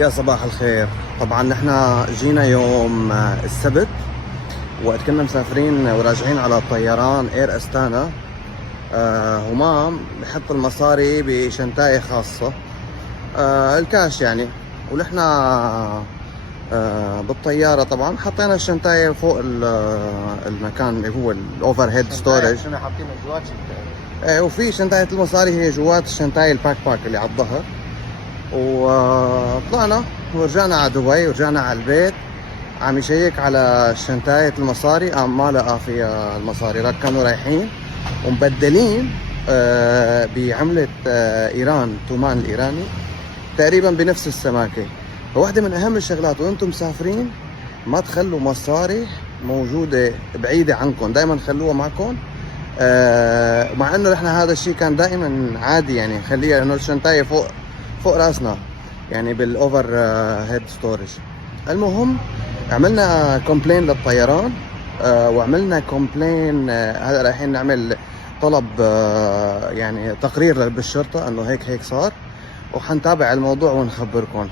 يا صباح الخير. طبعا نحن جينا يوم السبت، وقت كنا مسافرين وراجعين على طيران اير استانا. همام بحط المصاري بشنطاية خاصة، الكاش يعني. ونحن بالطيارة طبعا حطينا الشنطاية فوق المكان اللي هو الاوفر هيد ستورج. كنا حاطين جوات شنطة. وفي شنطاية المصاري هي جوات الشنطاية الباك باك اللي على الظهر. وطلعنا ورجعنا على دبي ورجعنا على البيت. عم يشيك على شنطاية المصاري، ما لقى فيها المصاري. كانوا رايحين ومبدلين بعملة ايران، تومان الايراني تقريبا بنفس السماكة. فواحدة من اهم الشغلات وانتم مسافرين، ما تخلوا مصاري موجودة بعيدة عنكم، دائما خلوها معكم. مع انه احنا هذا الشيء كان دائما عادي، يعني نخليها لانه الشنطاية فوق راسنا، يعني بالاوفر هيد ستورج. المهم عملنا كومبلين للطيران، وعملنا كومبلين. هلا رايحين نعمل طلب، يعني تقرير بالشرطة انه هيك صار، وحنتابع الموضوع ونخبركم.